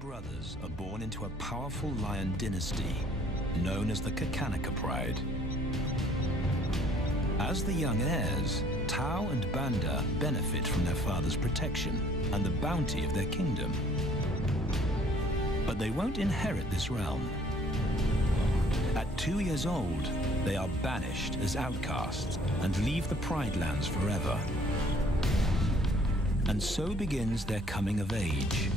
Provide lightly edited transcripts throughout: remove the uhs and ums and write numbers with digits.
brothers are born into a powerful lion dynasty known as the Pride. As the young heirs, Tau and Banda benefit from their father's protection and the bounty of their kingdom. But they won't inherit this realm. At 2 years old, they are banished as outcasts and leave the Pride lands forever. And so begins their coming of age,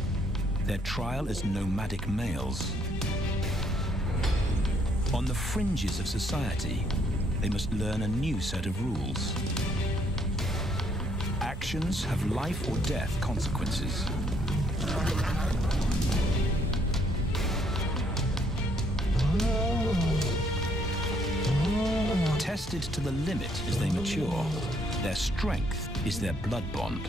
their trial as nomadic males. On the fringes of society, they must learn a new set of rules. Actions have life or death consequences. Tested to the limit as they mature, their strength is their blood bond.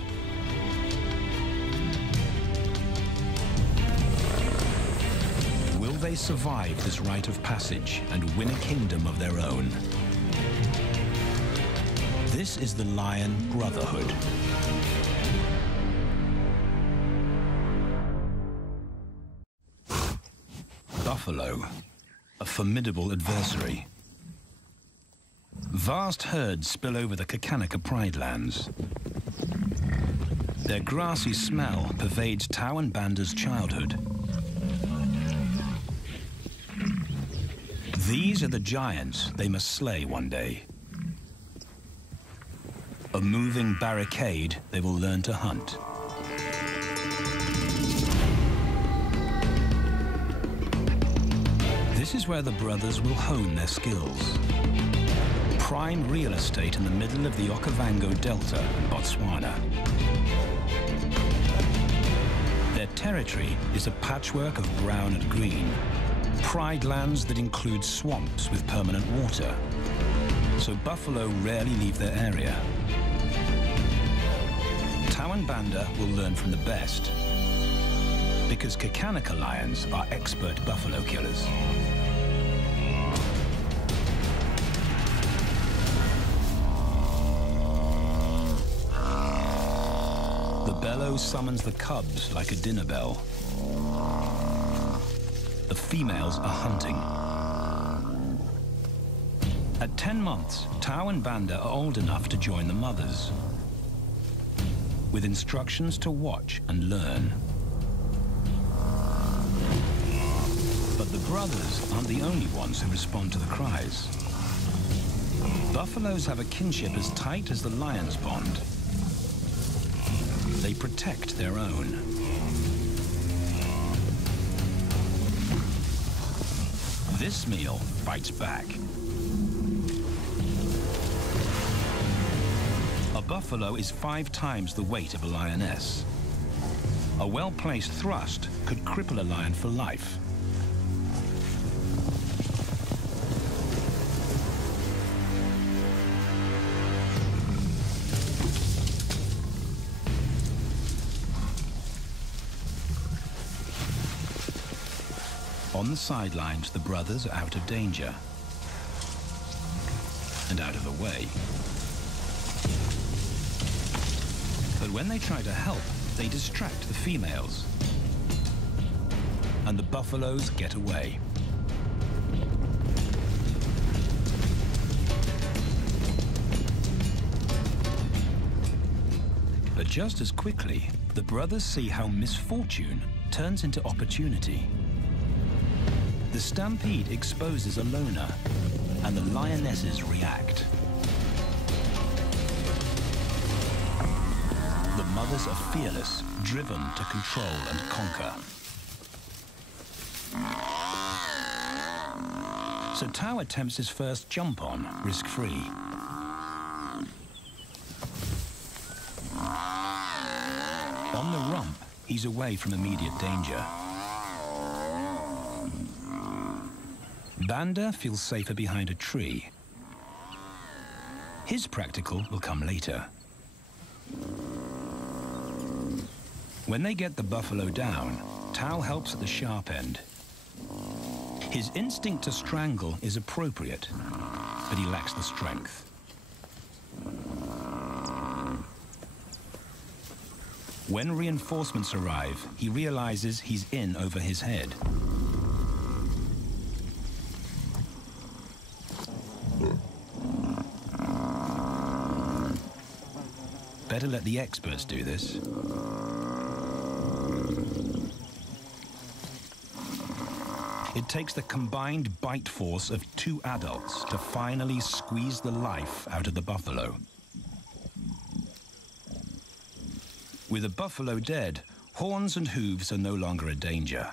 Will they survive this rite of passage and win a kingdom of their own? This is the Lion Brotherhood. Buffalo, a formidable adversary. Vast herds spill over the Pride lands. Their grassy smell pervades Tau and Banda's childhood. These are the giants they must slay one day. A moving barricade they will learn to hunt. This is where the brothers will hone their skills. Prime real estate in the middle of the Okavango Delta in Botswana. Their territory is a patchwork of brown and green. Pride lands that include swamps with permanent water. So buffalo rarely leave their area. Tau and Banda will learn from the best, because Kakanaka lions are expert buffalo killers. The bellow summons the cubs like a dinner bell. The females are hunting. At 10 months, Tau and Banda are old enough to join the mothers, with instructions to watch and learn. But the brothers aren't the only ones who respond to the cries. Buffaloes have a kinship as tight as the lion's bond. They protect their own. This meal fights back. A buffalo is 5 times the weight of a lioness. A well-placed thrust could cripple a lion for life. On the sidelines, the brothers are out of danger and out of the way. But when they try to help, they distract the females, and the buffaloes get away. But just as quickly, the brothers see how misfortune turns into opportunity. The stampede exposes a loner, and the lionesses react. The mothers are fearless, driven to control and conquer. So Tao attempts his first jump on, risk-free. On the rump, he's away from immediate danger. Banda feels safer behind a tree. His practical will come later. When they get the buffalo down, Tao helps at the sharp end. His instinct to strangle is appropriate, but he lacks the strength. When reinforcements arrive, he realizes he's in over his head. Better let the experts do this. It takes the combined bite force of 2 adults to finally squeeze the life out of the buffalo. With the buffalo dead, horns and hooves are no longer a danger.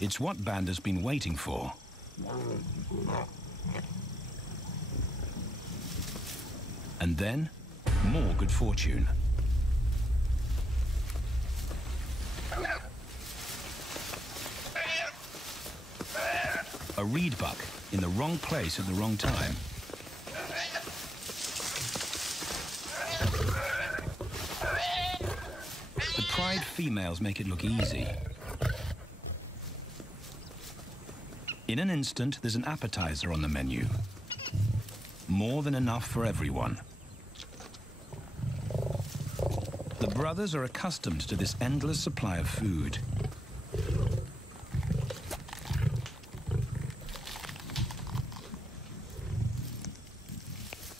It's what Banda's been waiting for. And then, more good fortune. A reed buck in the wrong place at the wrong time. The pride females make it look easy. In an instant, there's an appetizer on the menu. More than enough for everyone. The brothers are accustomed to this endless supply of food.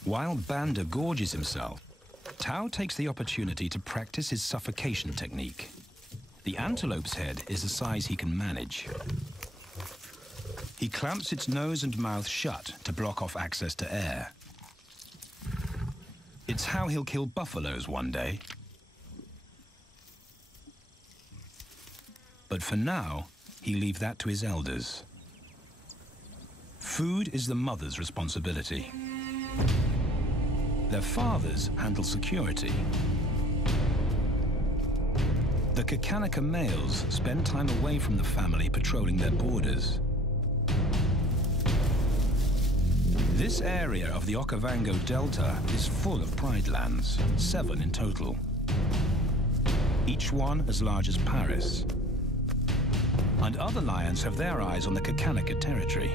While Banda gorges himself, Tao takes the opportunity to practice his suffocation technique. The antelope's head is a size he can manage. He clamps its nose and mouth shut to block off access to air. It's how he'll kill buffaloes one day. But for now, he'll leave that to his elders. Food is the mother's responsibility. Their fathers handle security. The Kakanika males spend time away from the family patrolling their borders. This area of the Okavango Delta is full of pride lands, 7 in total. Each one as large as Paris. And other lions have their eyes on the Kakanika territory.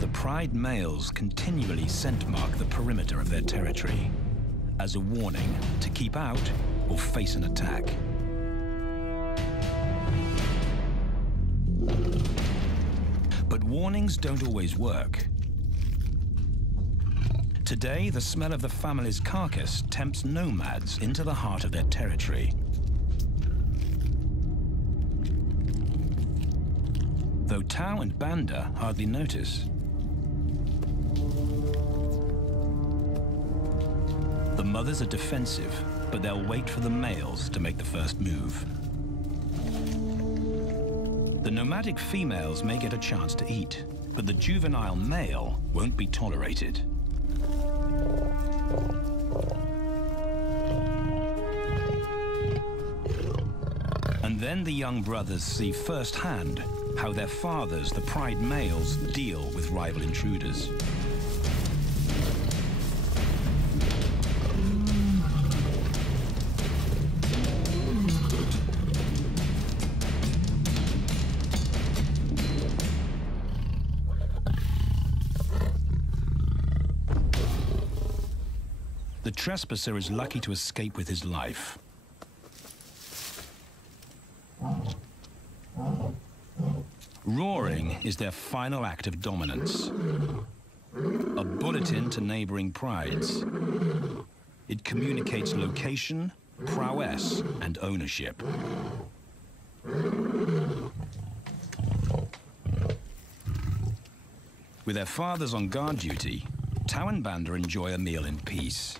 The pride males continually scent mark the perimeter of their territory as a warning to keep out or face an attack. But warnings don't always work. Today, the smell of the family's carcass tempts nomads into the heart of their territory. Though Tao and Banda hardly notice. The mothers are defensive, but they'll wait for the males to make the first move. The nomadic females may get a chance to eat, but the juvenile male won't be tolerated. And then the young brothers see firsthand how their fathers, the pride males, deal with rival intruders. The trespasser is lucky to escape with his life. Roaring is their final act of dominance. A bulletin to neighboring prides. It communicates location, prowess, and ownership. With their fathers on guard duty, Tau and Banda enjoy a meal in peace.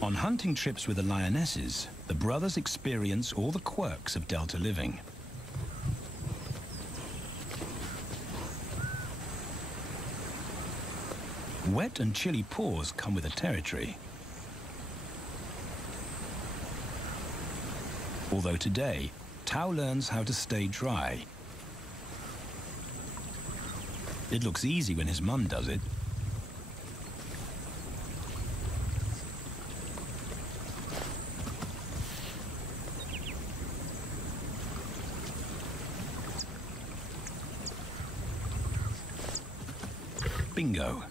On hunting trips with the lionesses, the brothers experience all the quirks of delta living. Wet and chilly paws come with the territory. Although today, Tau learns how to stay dry. It looks easy when his mum does it. Bingo.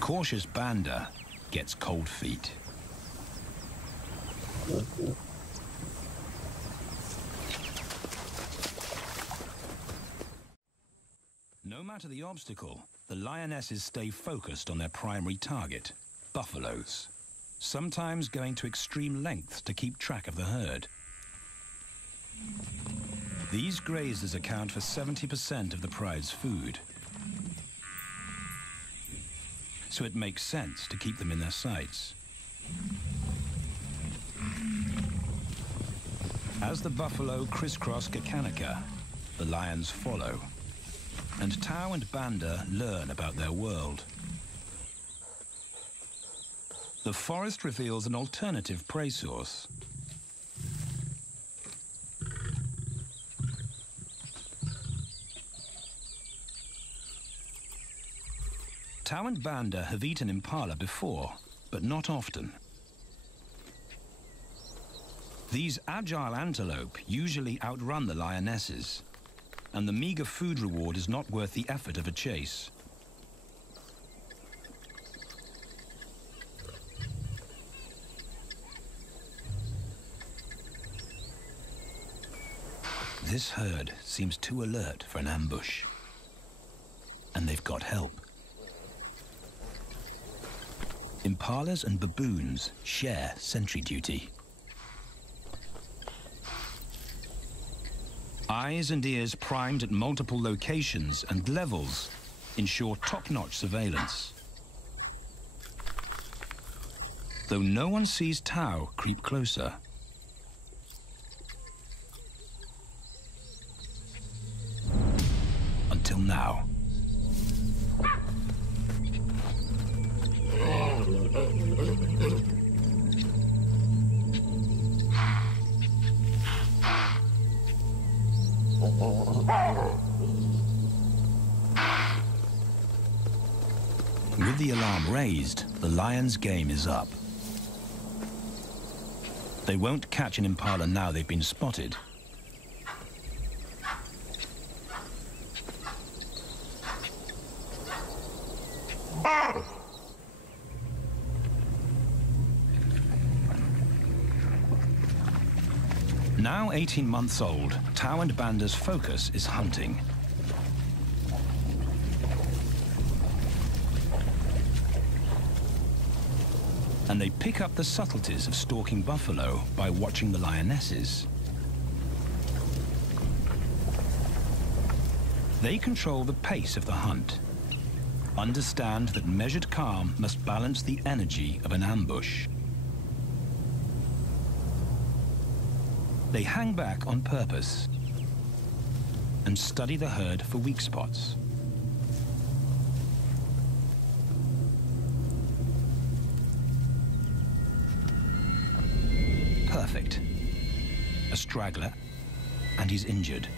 Cautious Banda gets cold feet. No matter the obstacle, the lionesses stay focused on their primary target, buffaloes, sometimes going to extreme lengths to keep track of the herd. These grazers account for 70% of the pride's food, so it makes sense to keep them in their sights. As the buffalo crisscross Kakanika, the lions follow, and Tau and Banda learn about their world. The forest reveals an alternative prey source. Tau and Banda have eaten impala before, but not often. These agile antelope usually outrun the lionesses, and the meager food reward is not worth the effort of a chase. This herd seems too alert for an ambush, and they've got help. Impalas and baboons share sentry duty. Eyes and ears primed at multiple locations and levels ensure top-notch surveillance. Though no one sees Tau creep closer. Until now. With the alarm raised, the lions' game is up. They won't catch an impala now they've been spotted. Now 18 months old, Tau and Banda's focus is hunting. And they pick up the subtleties of stalking buffalo by watching the lionesses. They control the pace of the hunt, understand that measured calm must balance the energy of an ambush. They hang back on purpose and study the herd for weak spots. Perfect. A straggler, and he's injured.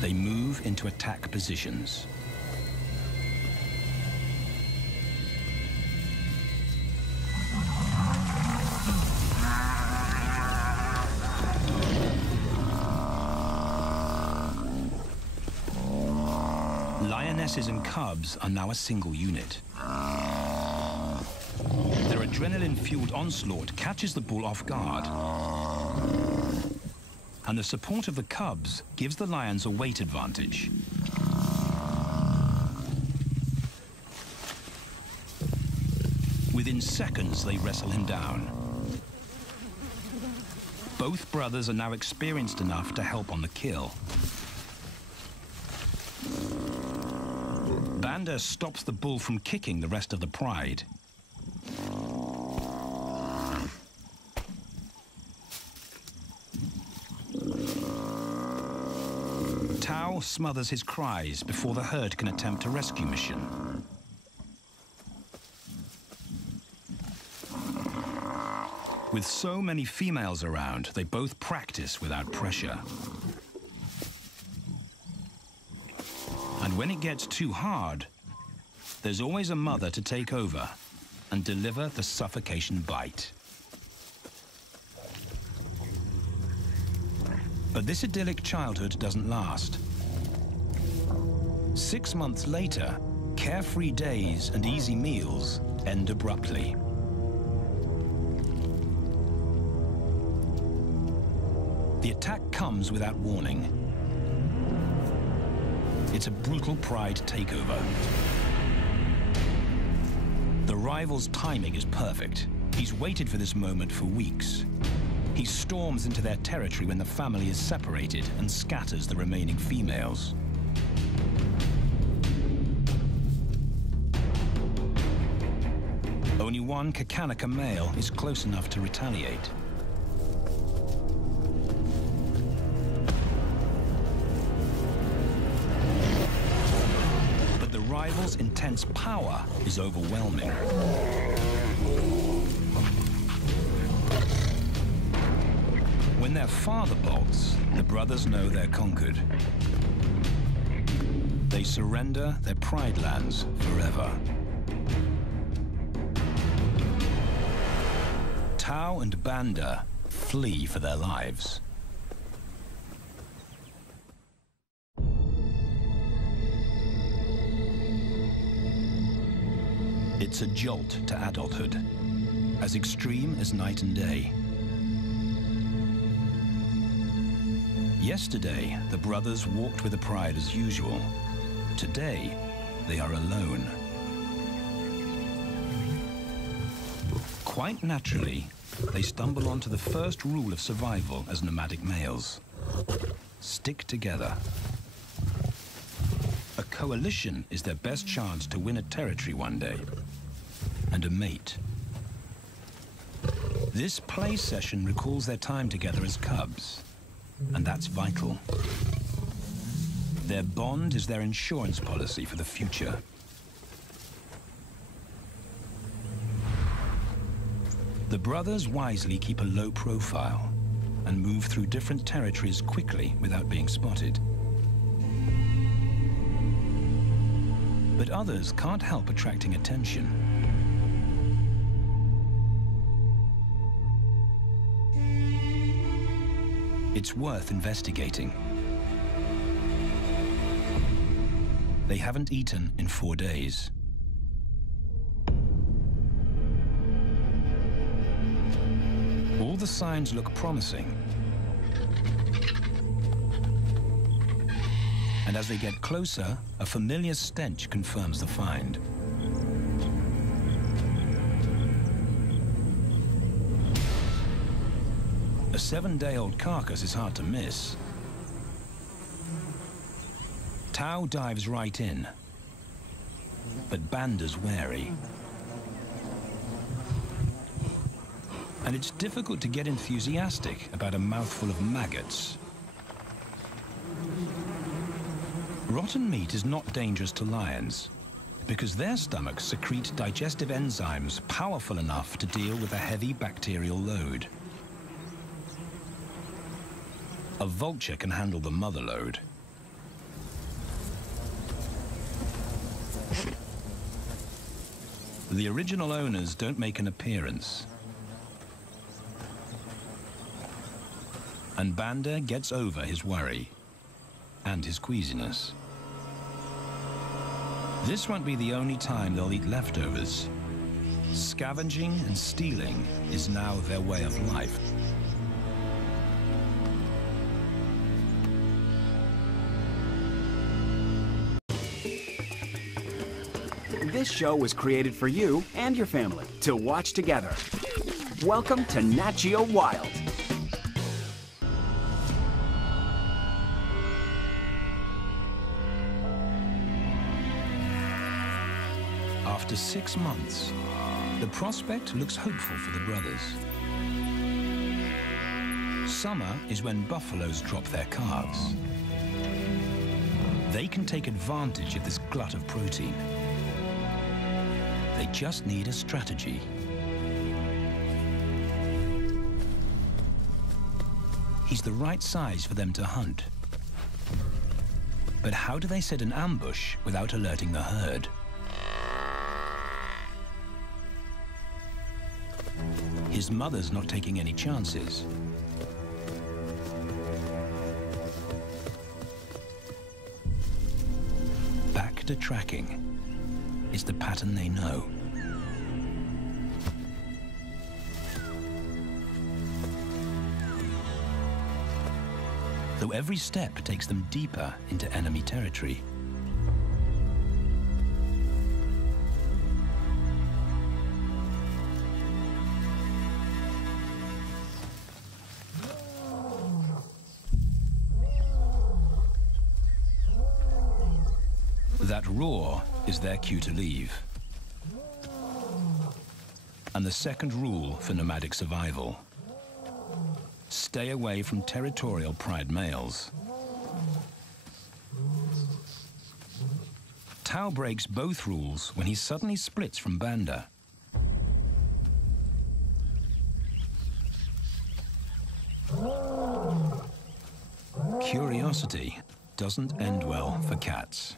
They move into attack positions. Lionesses and cubs are now a single unit. Their adrenaline-fueled onslaught catches the bull off guard. and the support of the cubs gives the lions a weight advantage. Within seconds, they wrestle him down. Both brothers are now experienced enough to help on the kill. Banda stops the bull from kicking the rest of the pride. Tao smothers his cries before the herd can attempt a rescue mission. With so many females around, they both practice without pressure. And when it gets too hard, there's always a mother to take over and deliver the suffocation bite. But this idyllic childhood doesn't last. 6 months later, carefree days and easy meals end abruptly. The attack comes without warning. It's a brutal pride takeover. The rival's timing is perfect. He's waited for this moment for weeks. He storms into their territory when the family is separated and scatters the remaining females. Only one Kakanika male is close enough to retaliate. But the rival's intense power is overwhelming. When their father bolts, the brothers know they're conquered. They surrender their pride lands forever. Tao and Banda flee for their lives. It's a jolt to adulthood, as extreme as night and day. Yesterday, the brothers walked with the pride as usual. Today, they are alone. Quite naturally, they stumble onto the first rule of survival as nomadic males. Stick together. A coalition is their best chance to win a territory one day, and a mate. This play session recalls their time together as cubs, and that's vital. Their bond is their insurance policy for the future. The brothers wisely keep a low profile and move through different territories quickly without being spotted. But others can't help attracting attention. It's worth investigating. They haven't eaten in 4 days. All the signs look promising. And as they get closer, a familiar stench confirms the find. A 7-day-old carcass is hard to miss. Tao dives right in, but Banda's wary. And it's difficult to get enthusiastic about a mouthful of maggots. Rotten meat is not dangerous to lions, because their stomachs secrete digestive enzymes powerful enough to deal with a heavy bacterial load. A vulture can handle the mother load. The original owners don't make an appearance. And Banda gets over his worry and his queasiness. This won't be the only time they'll eat leftovers. Scavenging and stealing is now their way of life. This show was created for you and your family to watch together. Welcome to Nat Geo Wild. After 6 months, the prospect looks hopeful for the brothers. Summer is when buffaloes drop their calves. They can take advantage of this glut of protein. They just need a strategy. He's the right size for them to hunt. But how do they set an ambush without alerting the herd? His mother's not taking any chances. Back to tracking. It's the pattern they know. Though every step takes them deeper into enemy territory. That roar is their cue to leave. And the second rule for nomadic survival: stay away from territorial pride males. Tao breaks both rules when he suddenly splits from Banda. Curiosity doesn't end well for cats.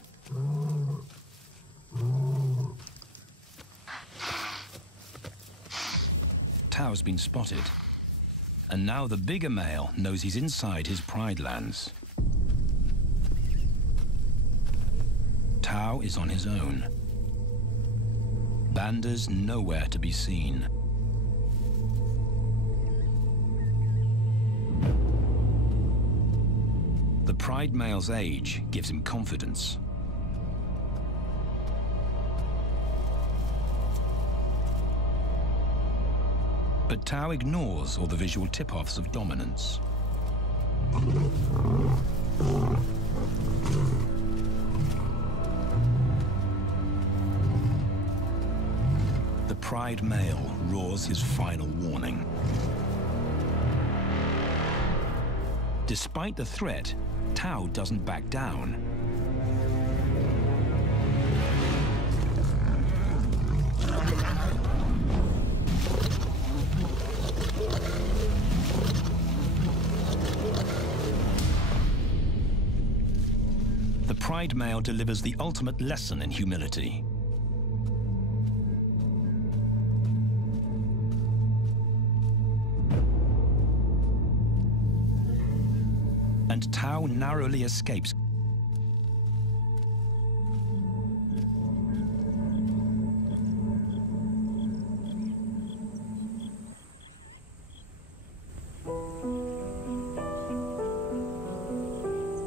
Tao's been spotted, and now the bigger male knows he's inside his pride lands. Tao is on his own. Banda's nowhere to be seen. The pride male's age gives him confidence. But Tao ignores all the visual tip-offs of dominance. The pride male roars his final warning. Despite the threat, Tao doesn't back down. The pride male delivers the ultimate lesson in humility. And Tao narrowly escapes.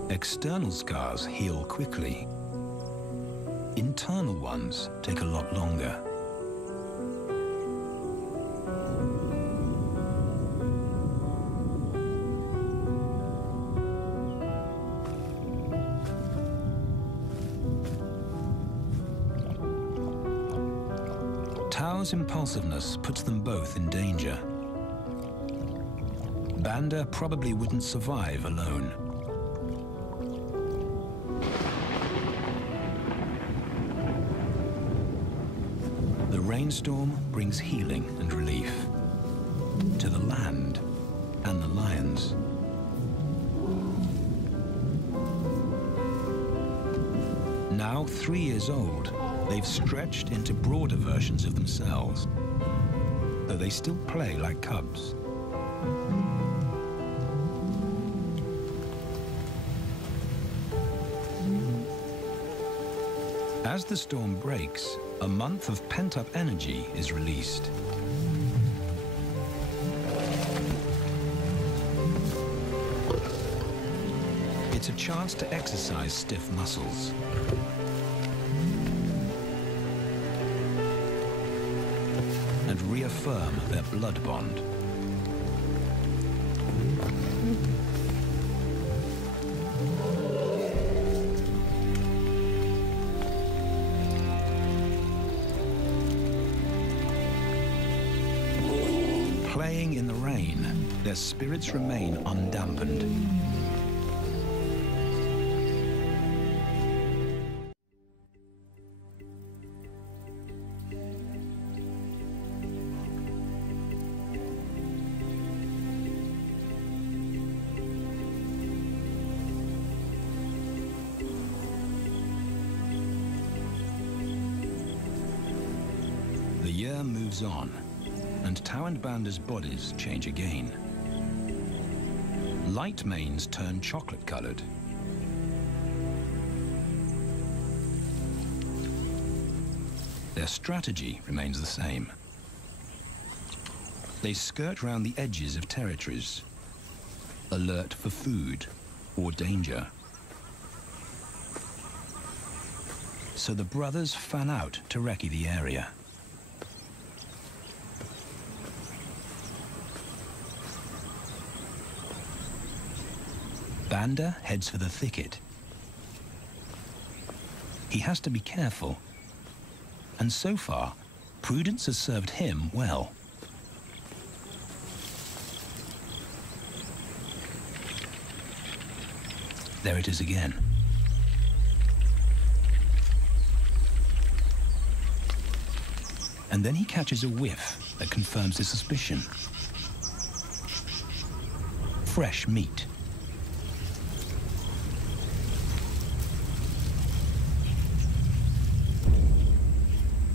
External scars heal quickly. Internal ones take a lot longer. Tao's impulsiveness puts them both in danger. Banda probably wouldn't survive alone. The rainstorm brings healing and relief to the land and the lions. Now 3 years old, they've stretched into broader versions of themselves, though they still play like cubs. As the storm breaks, a month of pent-up energy is released. It's a chance to exercise stiff muscles. reaffirm their blood bond. Playing in the rain, their spirits remain undampened. The year moves on, and Tau and Banda's bodies change again. Light manes turn chocolate-colored. Their strategy remains the same. They skirt round the edges of territories, alert for food or danger. So the brothers fan out to recce the area. Banda heads for the thicket. He has to be careful, and so far, prudence has served him well. There it is again. And then he catches a whiff that confirms his suspicion. Fresh meat.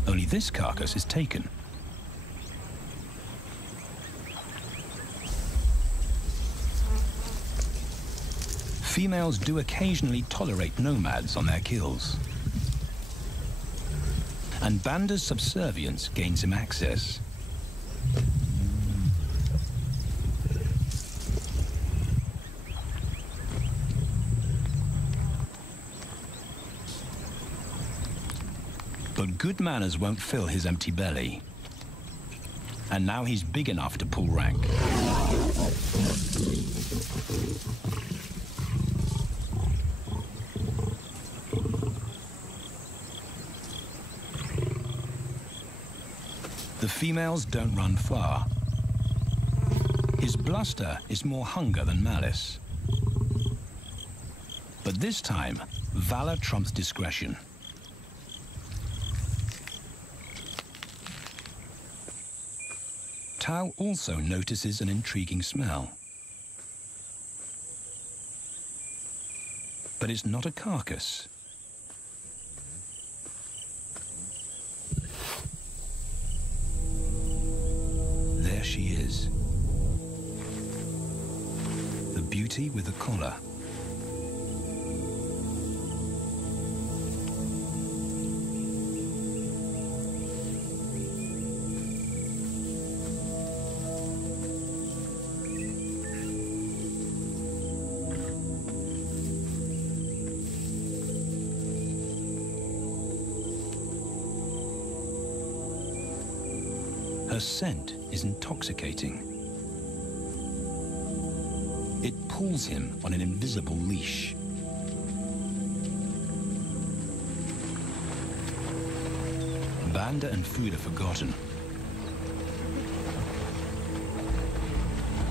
Only this carcass is taken. Females do occasionally tolerate nomads on their kills. And Banda's subservience gains him access. But good manners won't fill his empty belly. And now he's big enough to pull rank. The females don't run far. His bluster is more hunger than malice. But this time, valor trumps discretion. Tau also notices an intriguing smell. But it's not a carcass. There she is. The beauty with the collar. Her scent is intoxicating. It pulls him on an invisible leash. Banda and food are forgotten.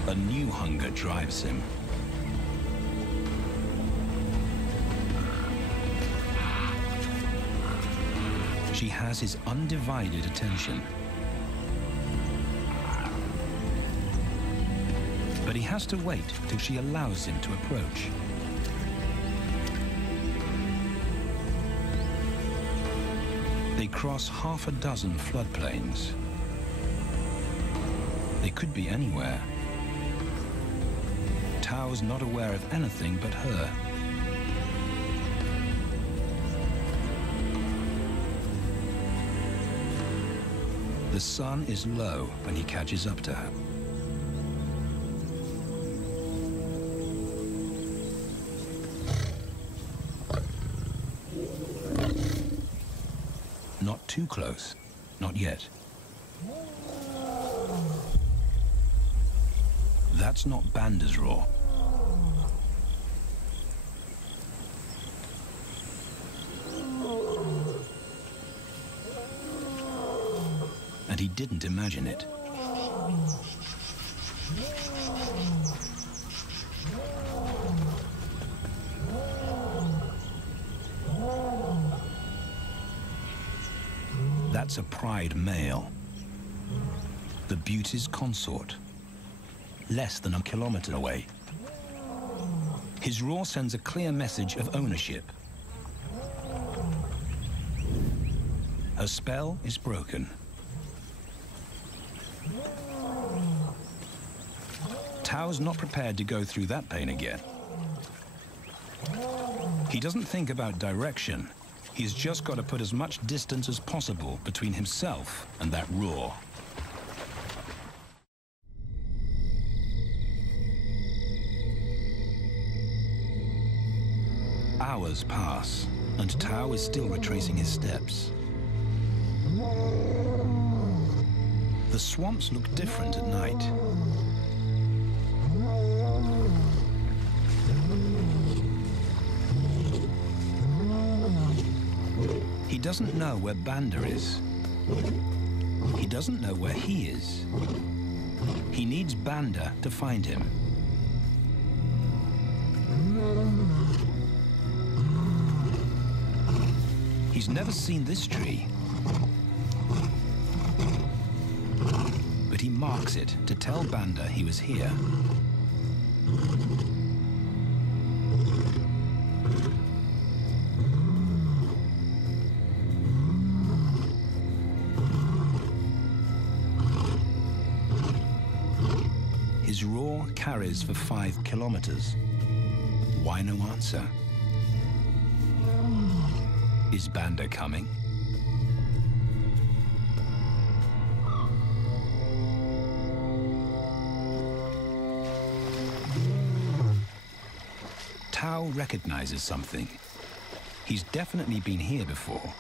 A new hunger drives him. She has his undivided attention. But he has to wait till she allows him to approach. They cross half a dozen floodplains. They could be anywhere. Tau's not aware of anything but her. The sun is low when he catches up to her. Not too close, not yet. That's not Banda's roar. And he didn't imagine it. That's a pride male, the beauty's consort, less than a kilometer away. His roar sends a clear message of ownership. Her spell is broken. Tao's not prepared to go through that pain again. He doesn't think about direction. He's just got to put as much distance as possible between himself and that roar. Hours pass, and Tao is still retracing his steps. The swamps look different at night. He doesn't know where Banda is. He doesn't know where he is. He needs Banda to find him. He's never seen this tree, but he marks it to tell Banda he was here. His roar carries for 5 kilometers. Why no answer? Is Banda coming? Tao recognizes something. He's definitely been here before.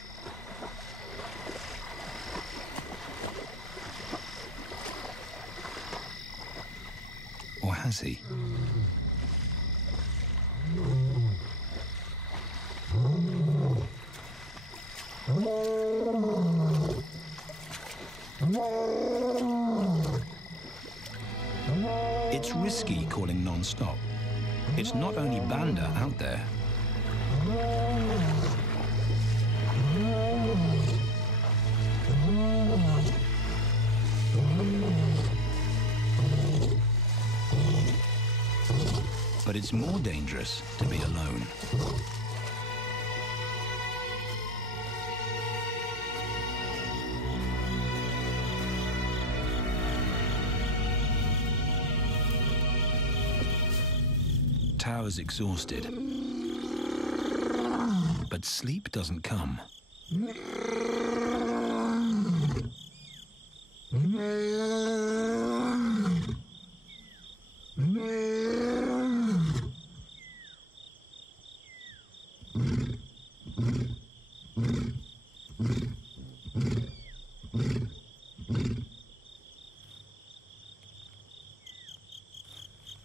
Or has he? It's risky calling non-stop. It's not only Banda out there. But it's more dangerous to be alone. Tao is exhausted, but sleep doesn't come.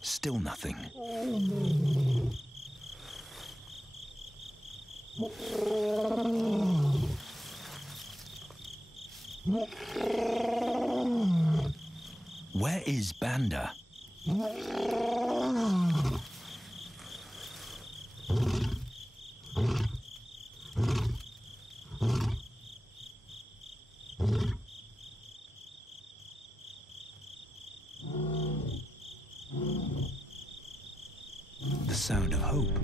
Still nothing. Where is Banda? The sound of hope.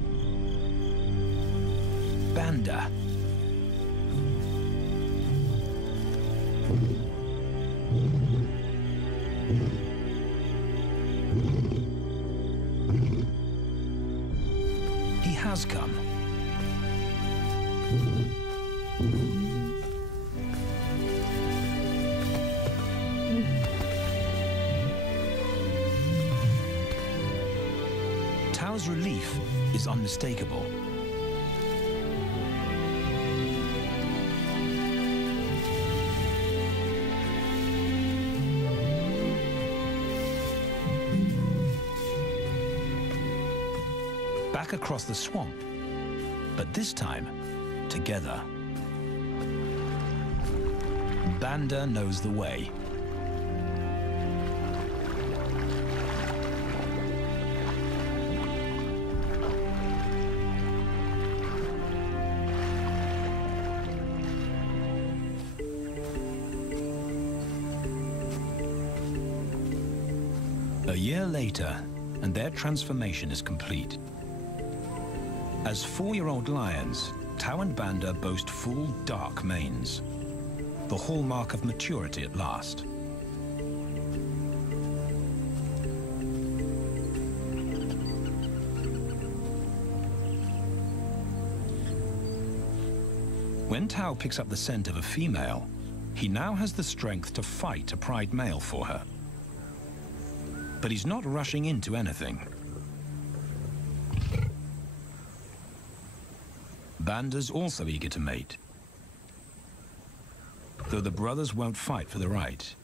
Banda. He has come. Tao's relief is unmistakable. back across the swamp, but this time, together. Banda knows the way. A year later, and their transformation is complete. As 4-year-old lions, Tau and Banda boast full, dark manes, the hallmark of maturity at last. When Tau picks up the scent of a female, he now has the strength to fight a pride male for her. But he's not rushing into anything. Banda's also eager to mate, though the brothers won't fight for the right.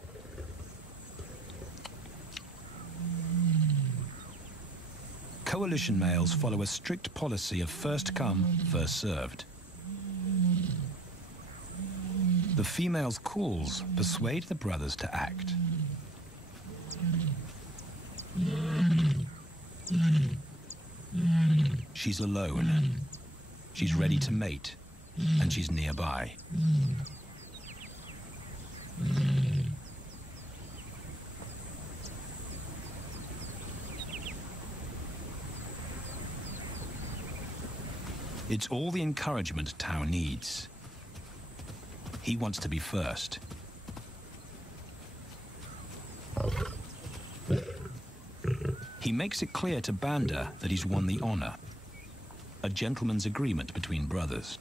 Coalition males follow a strict policy of first come, first served. The female's calls persuade the brothers to act. She's alone. She's ready to mate, and she's nearby. It's all the encouragement Tau needs. He wants to be first. He makes it clear to Banda that he's won the honor, a gentleman's agreement between brothers.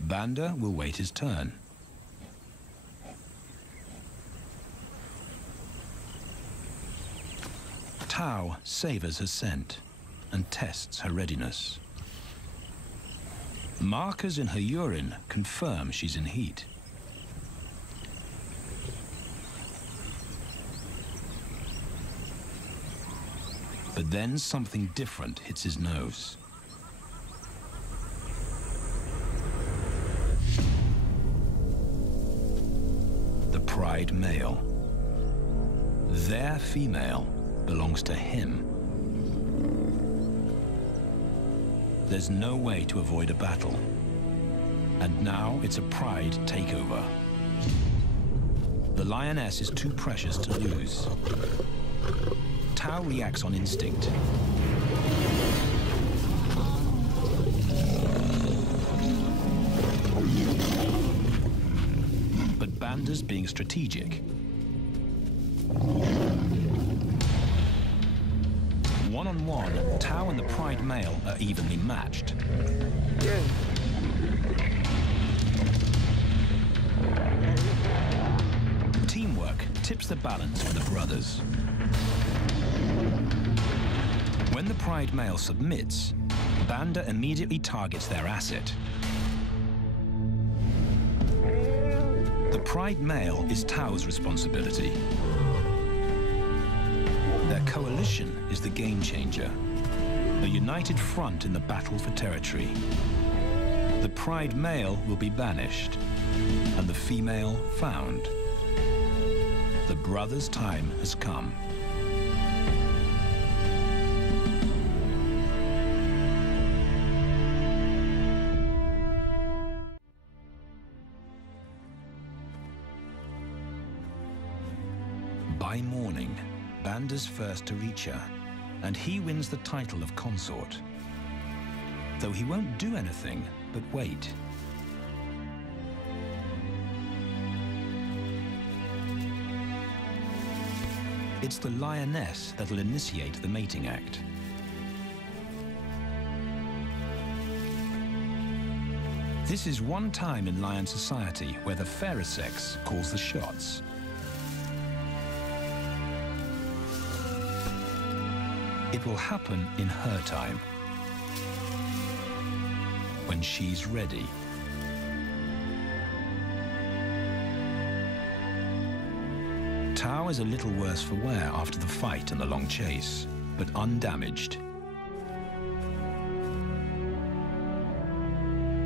Banda will wait his turn. Tau savors her scent and tests her readiness. Markers in her urine confirm she's in heat. But then something different hits his nose. The pride male. Their female belongs to him. There's no way to avoid a battle. And now it's a pride takeover. The lioness is too precious to lose. Tau reacts on instinct. But Banda's being strategic. One-on-one, Tau and the pride male are evenly matched. Teamwork tips the balance for the brothers. When the pride male submits, Banda immediately targets their asset. The pride male is Tau's responsibility. Their coalition is the game changer, a united front in the battle for territory. The pride male will be banished, and the female found. The brothers' time has come. By morning, Banda's first to reach her, and he wins the title of consort. Though he won't do anything but wait. It's the lioness that'll initiate the mating act. This is one time in lion society where the fairer sex calls the shots. It will happen in her time. when she's ready. Tao is a little worse for wear after the fight and the long chase, but undamaged.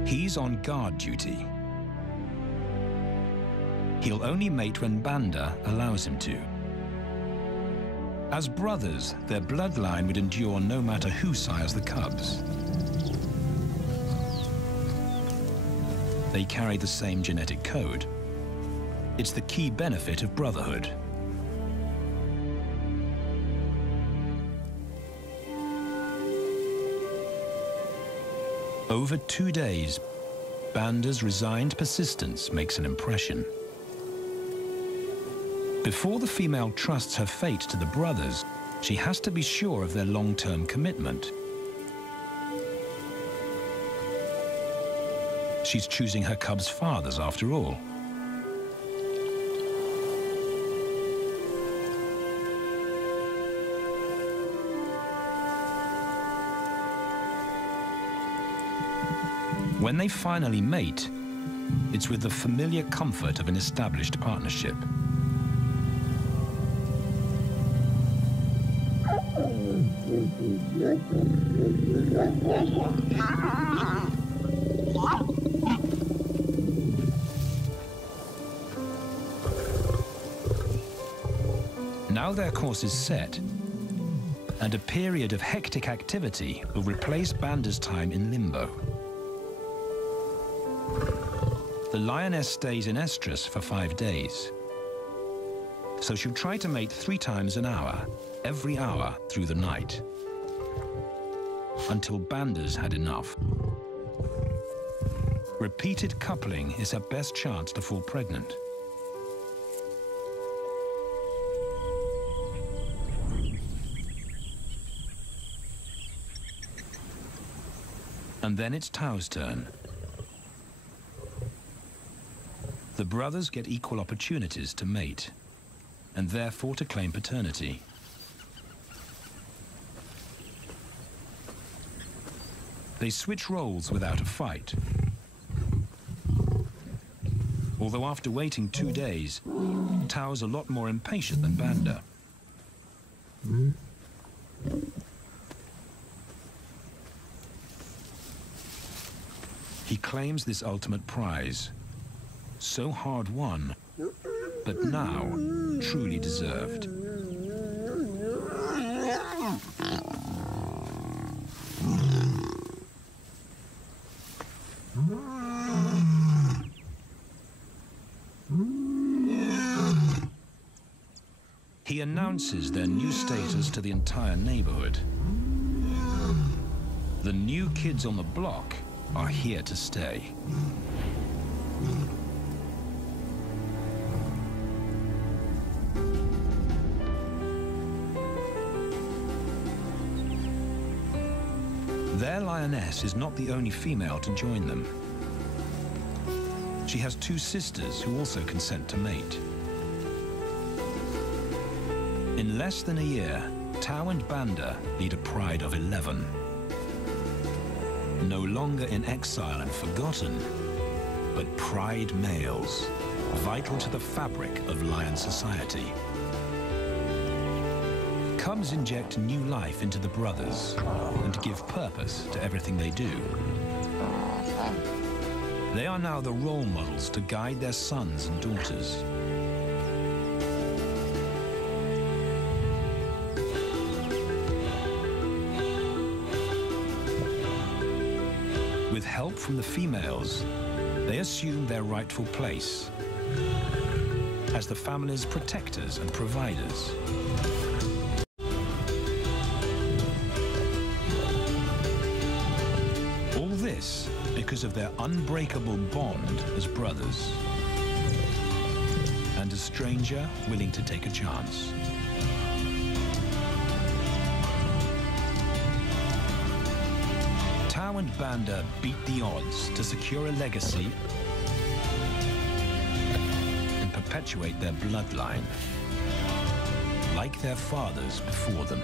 He's on guard duty. He'll only mate when Banda allows him to. As brothers, their bloodline would endure no matter who sires the cubs. They carry the same genetic code. It's the key benefit of Brotherhood. Over 2 days, Banda's resigned persistence makes an impression. Before the female trusts her fate to the brothers, she has to be sure of their long-term commitment. She's choosing her cubs' fathers after all. When they finally mate, it's with the familiar comfort of an established partnership. Now their course is set, and a period of hectic activity will replace Banda's time in limbo. The lioness stays in estrus for 5 days, so she'll try to mate 3 times an hour, every hour through the night, until Banda's had enough. Repeated coupling is her best chance to fall pregnant. And then it's Tao's turn. The brothers get equal opportunities to mate, and therefore to claim paternity. They switch roles without a fight. Although after waiting 2 days, Tao's a lot more impatient than Banda. He claims this ultimate prize, so hard won, but now truly deserved. He announces their new status to the entire neighborhood. The new kids on the block are here to stay. Their lioness is not the only female to join them. She has 2 sisters who also consent to mate. In less than a year, Tao and Banda lead a pride of 11. No longer in exile and forgotten, but pride males, vital to the fabric of lion society. Cubs inject new life into the brothers and give purpose to everything they do. They are now the role models to guide their sons and daughters. With help from the females, they assume their rightful place as the family's protectors and providers. All this because of their unbreakable bond as brothers, and a stranger willing to take a chance. Tao and Banda beat the odds to secure a legacy and perpetuate their bloodline, like their fathers before them.